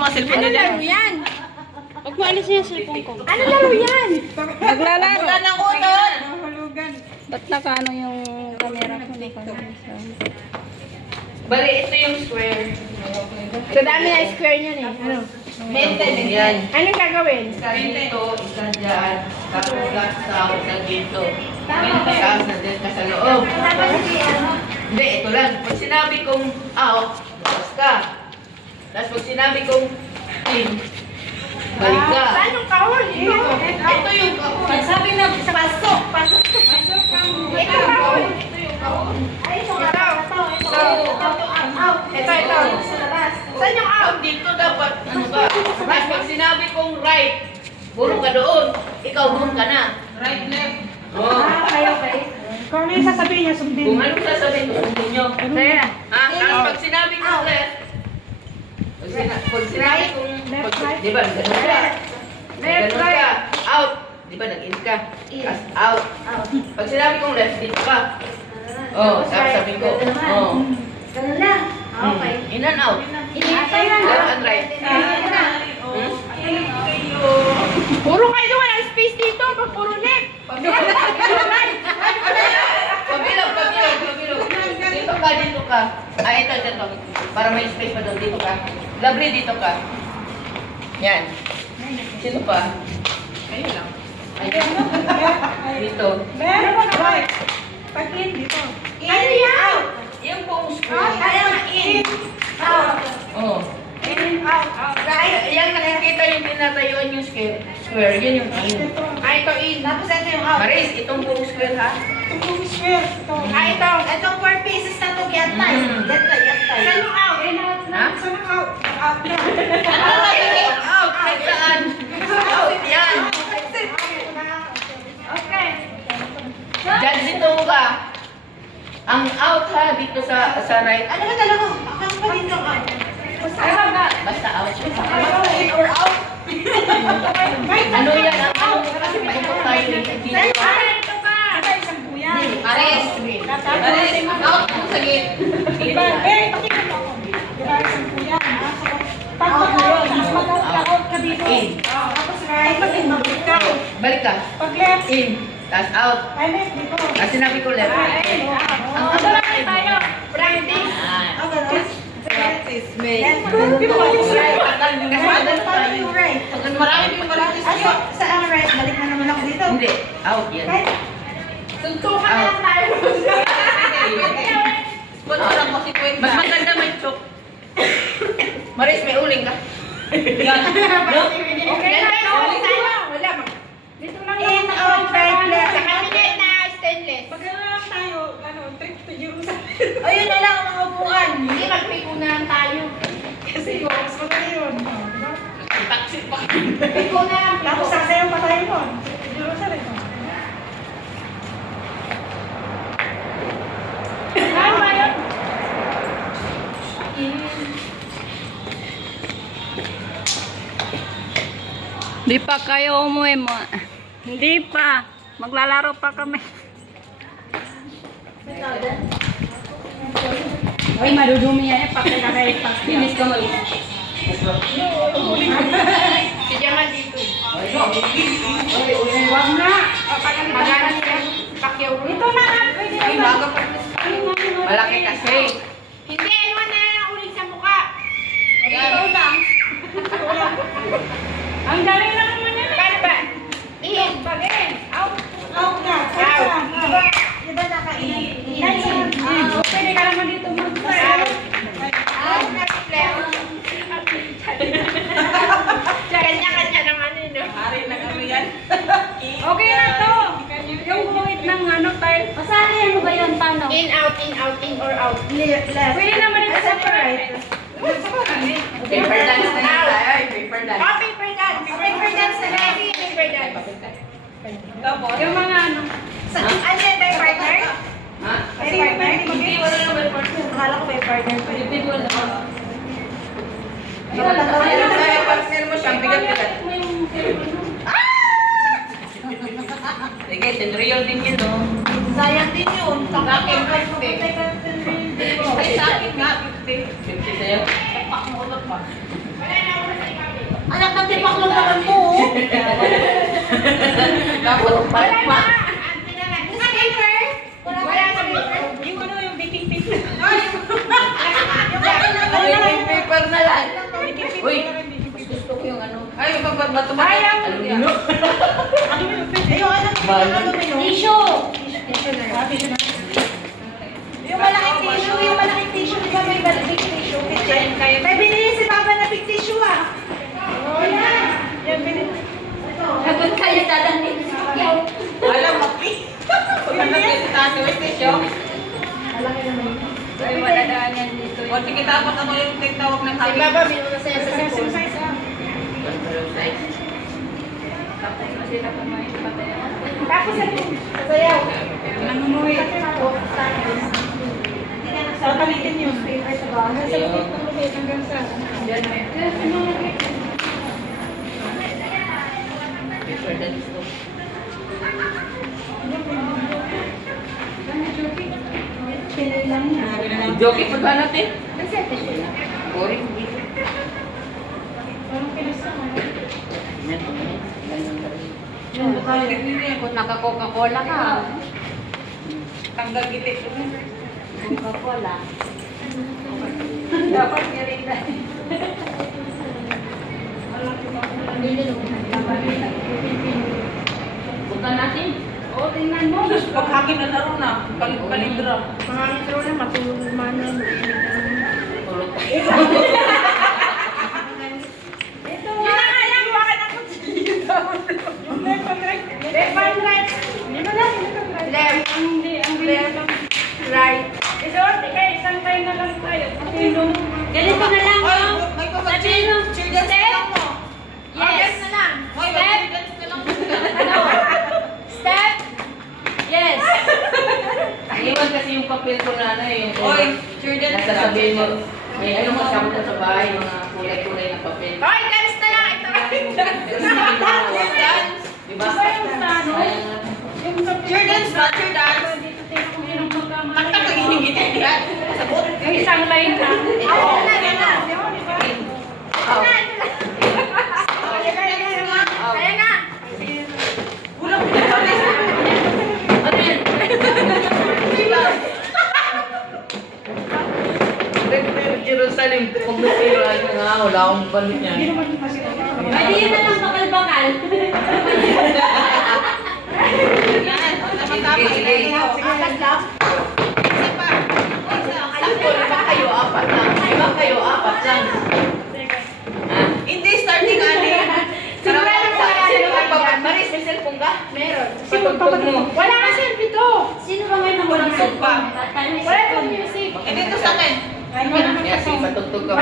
mga cellphone Ano niya laro dyan. yan? Huwag mo alis yung cellphone ko. Ano laro yan? Maglalaro. Wala ng utol. Ba't nakaano yung camera ko? Bali, ito yung square. Sa dami na square niyan eh. Ano? Maintain yan. Anong gagawin? Isa dito, isa dyan. Tapos isa dito. Tapos nandiyan ka sa loob. Hindi, ito lang. Pag sinabi kong out, labas ka. Tapos pag sinabi kong in, balik ka. Saan yung kahon? Ito yung kahon. Pag sabi na pasok, pasok. Pasok kang ito kahon. Ito yung kahon. Ay, ito. Ito. Sa labas. Saan yung out? Pag dito dapat, ano ba? Tapos pag sinabi kong right, puro ka doon. Ikaw doon ka na. Right, left. Oh. Okay. Kung ano yung sasabihin niya, sundin. Kung anong sasabihin ko, sundin nyo. Kaya na. Tapos pag sinabi kong left, pag sinabi kong, di ba, ganun ka. Ganun ka, out. Di ba, nag-in ka. Tapos out. Pag sinabi kong left, dito ka. Oh, sabi ko. Oh. Ganun lang. Okay. In and out. Left and right. Puro kayo doon, walang space dito. Pag puro left. Pabilog. Dito ka. Ito. Para may space pa doon. Dito ka. Lovely, dito ka. Yan. Sino pa? Ayun lang. Dito. Meron pa right. Pag-in dito. Ano yan? Yung buong square. In. Out. Oh. In, out, out. Yan nakikita yung tinatayuan yung square. Yan yung in. Ito in. Tapos ito yung out. Maris, itong buong square ha? Itong square. Ito. Ito. Itong 4 pieces na ito. Get tayo. Saan yung out? Ha? Saan ang out? Out na. Out! Kahit saan? Out! Yan! Okay. Diyan dito ka. Ang out ha, dito sa right. Ano ba talaga? Akang pa dito out. Basta out. In or out? Ano yan? Kasi paikot tayo dito. Ito pa. Isang buyan. Maris! Maris! Out mo sa gate. Diba? Pakinggan mo ako. Diba? Isang buyan. Pag mag-out ka dito. In. Tapos right. Pag-in, mag-out ka. Balik ka. Pag left. In. Tapos out. Ay, left dito. Kasi sinabi ko left. Ang ano lang tayo? Practice. Practice, may. Yan. Dito ka yung right. Kasi yung right? marami yung practice. Ano? Saan right? Balik na naman ako dito. Hindi. Out yan. Right? Suntukan na lang tayo. Mas maganda may chok. Maris, may uling ka. Yan. Okay na ito. Wala. Dito lang In naman or ako. right left. Sa cabinet na stainless. Magano lang tayo. Ano? Trip to Jerusalem. Ayun na lang ang mga upuan. Hindi magpikunan tayo. Kasi mas maganda yun. Taxi pa. Pikunan. Tapos sasayaw pa tayo nun. Jerusalem. Ano ba yun? Hindi pa kayo umuwi mo. Hindi pa. Maglalaro pa kami. Ay, marudumi yan. Pakikakaipak. Finish ka mo. Si Jamal dito. Huwag na. Magana siya. Pakyaw. Ito na nga. Pwede Ay, na. bago pa. Malaki kasi. Hindi, ano na lang ulit sa mukha. Ito lang. Ang galing lang naman yan. Paano ba? In. Pag-in. Out. Out na. Out. Diba naka-in? Pwede ka naman dito mag-play. Out na si Cleo. Kanya-kanya naman yun. Okay na to. Yung guhit ng ano tayo. Masali mo ba yun? Paano? In, or out. Left. Pwede naman ito sa right. Paper dance na yun tayo. Paper dance. Oh, paper dance. Paper dance na lang. Paper dance. Yung mga ano. Ano yan tayo, partner? Ha? May partner? Hindi, wala naman partner. Akala ko may partner. Individual naman. Wala na. Ano sa'yo, partner mo siya? Bigat-bigat. Sige, tenreal din yun, no? Sayang din yun. Sa akin, 50. Ay, sa akin nga, 50. 50 sa'yo? Wala na ako tipak lang naman po. Dapat Wala na. pa. Skipper? Wala skipper? Yung ano, yung baking paper. Yung paper na lang. Uy, gusto ko yung ano. Ay, yung bato ba? Alumino. Yung ano, Balon. Tissue. yung malaking tissue, di ba may big tissue? May binili si Papa na big tissue ah. Oo yan. Yan binili. Lagot kayo dadangin. Alam mo, pagkanda kayo sa tato, tissue. Ay, wala na yan dito. O, sige, tapos ako yung tawag ng Si sabi. Baba, minuna sa'yo sa Same sipon. size ah. Tapos masira pa may patayan. Tapos ano? Sasayaw. Nanunuwi. Sa palitin yun. Paper sa ba? Hanggang sa lupit ng lupit hanggang sa... Pinay lang yan. Joke, pagka natin. Kasi tissue na. Boring. Parang pinasama. Kung naka-Coca-Cola ka. Tanggal gitik. Coca-Cola. Dapat mirinda. Bukan natin. Oo, tingnan mo. Paghakin na laro na. Palindra. Mga litro na matulog naman na. Tulog. Ito nga lang. Bakit ako yung left and right. Left and right. Hindi ba lang? Left. Hindi. Ang bilis lang. Right. Isorte kayo. Isang tayo na lang tayo. Kasi nung... Ganito na lang. Oy, oh. may Sabihin mo. Children's lang mo. Yes. na lang. Oy, Step. children's na lang. Ano? Step. Yes. Iwan kasi yung papel ko na ano eh. Oy, children's nasasabihin mo. May ano kasama ko sa bahay, mga kulay-kulay na papel. Hoy, dance na lang. Ito. Diba? Iba yung sa ano? Ayan. Yung sa... Children's ba? Children's? Dito tayo kung yun ang pagkamali. Taktak ang hinigit yan. Sabot. Yung isang line lang. Oo, yan na. Oh. Kaya na. Kulang ko na. Ano yan? Jerusalem, pag natira ka nga, wala akong balik niya. Pwede yun na lang bakal-bakal. Sige. Apat lang. Sakto, lima kayo, apat lang. Lima kayo, apat lang. Hindi, starting ani. Sigurado mo kaya Sino ano magpapat? yan? Maris, may cellphone ka? Meron. Patugtog mo. Wala nga selfie to. Sino ba ngayon ang walang Patugtog pa. cellphone? Wala to music. Eh, dito sa akin. Kaya sige, patugtog ka.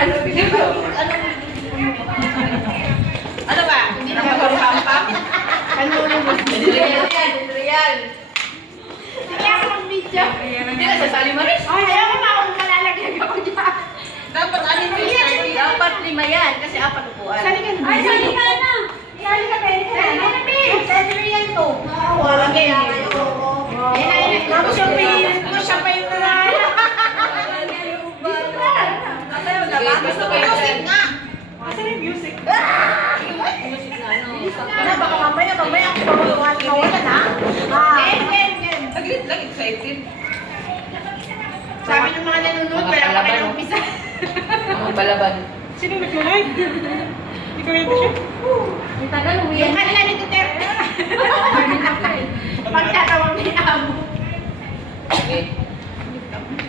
Ano ba? Hindi na magpapampam? Real yan, real. Sige ako mag-video. Hindi na sasali Maris. Ay, ayaw ko na akong malalaglag ako dyan. Dapat alin yung starting? Dapat lima yan, kasi apat upuan. Sali ka na. Ay, sali ka na. Sali ka, pwede ka Sali na. ka na, babe. Sali real to. Wala kayo. Tapos yung pihirit mo, siya pa yung nalala. Gusto ko yung music nga. Asan yung music? Music na ano. Ano, baka mamaya ako mawala na. Game. Lagit lang, excited. Sabi ng mga nanonood, Mga wala pa kalaban, kayo no? umpisa. Ang balaban. Sino nag-live? Ikaw yun ba siya? Ang tagal, uwi. Yung kanila ni Duterte. Pagtatawang ni Amo. Okay.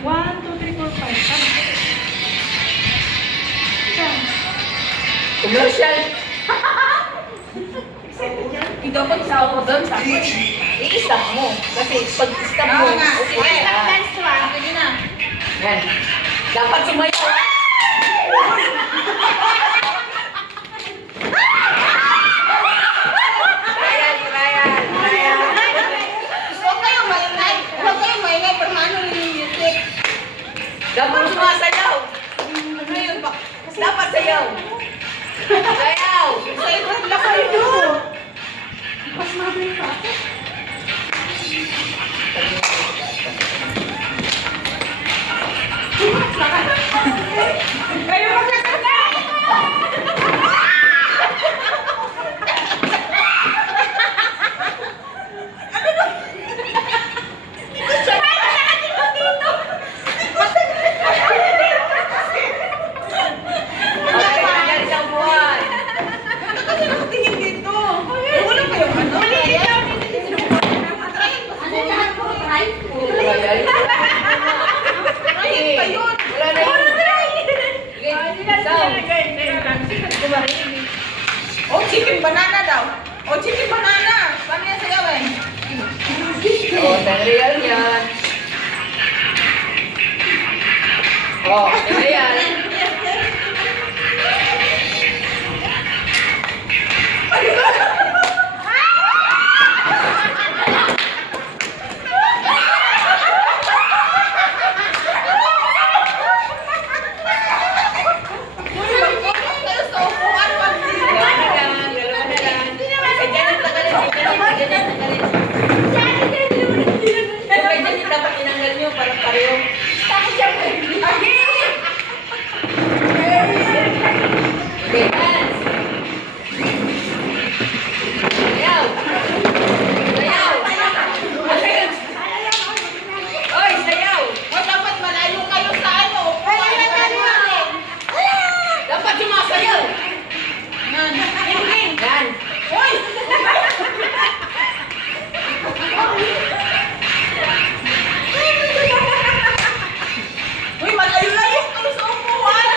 1, 2, 3, 4, 5. Commercial. Dapat sa ako doon, tapos i-stop mo. Kasi pag stop mo, okay Stop na. dance to ah. Sige na. Yan. Dapat sumayaw. Huwag kayong maingay. Huwag kayong maingay. Pero ano rin yung music? Dapat sumasayaw. Ano yun ba? Dapat sayaw. Sayaw. Sayaw. Lakay doon. Mas mabili pa ako. Kayo magkakanta! chicken banana daw. O, chicken banana. Paano yan sayawin? Oh, real yan. Oh, real. Kayo sa upuan, pag Dalawa na lang, dalawa na lang. Kay Janet na galit, kay Janet na galit. Kay Janet dapat tinanggal niyo para pareho. Okay, dance. Sayaw. Sayaw. Oy, sayaw. O, dapat malayo kayo sa ano. Upuan. Dapat sumasayaw. Yan. Yan. Uy! Uy, malayo-layo kayo sa upuan.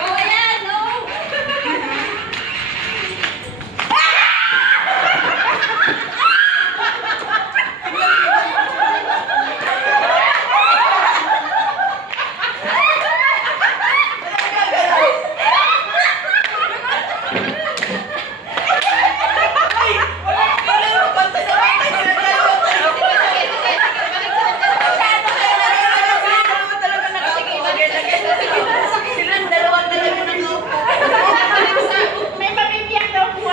Oh, ayan, no. Silang dalawa talaga nag-uupo. May mabibiyak daw po.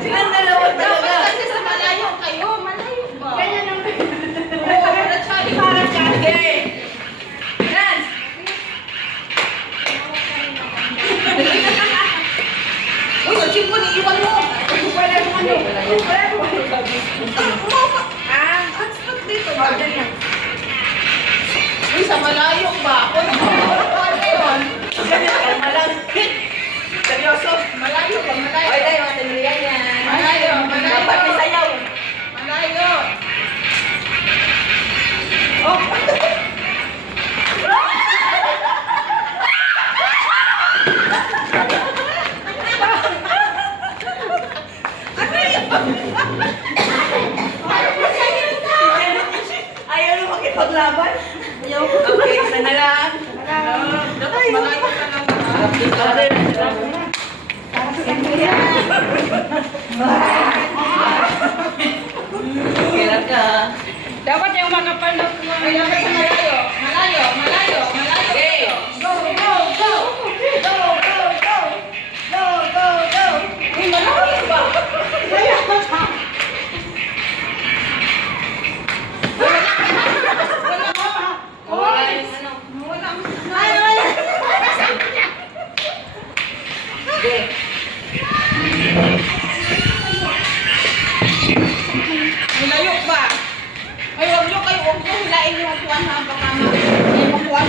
Silang dalawa Dapat talaga. kasi sa malayo kayo. Malayo ba? Ganyan ang Oo, na-chari. para dyan. Okay. Dance. Uy, yung cellphone, iiwan mo. Wala mo ano. Wala mo ano. Ah, hotspot dito ba? Uy, sa malayo ba? Ano yun? Kalma lang. Seryoso? Malayo ba? Malayo. Oy, tayo, matuluyan yan. Malayo, malayo. Dapat may sayaw. Malayo. Oh. Ayaw na makipaglaban. Okay, isa na lang. Dapat malayo ka lang. Kailan ka? Dapat yung makapal na Ay, dapat sa malayo. Malayo, malayo, malayo. Okay. Go, go, go. Go, go, go. Go, go, go. Uy, malayo ba? Wala yung ano. Wala. Ay, wala. Okay. Malayo ba? Ay, huwag nyo hilain yung upuan ha. Baka ma- yung upuan.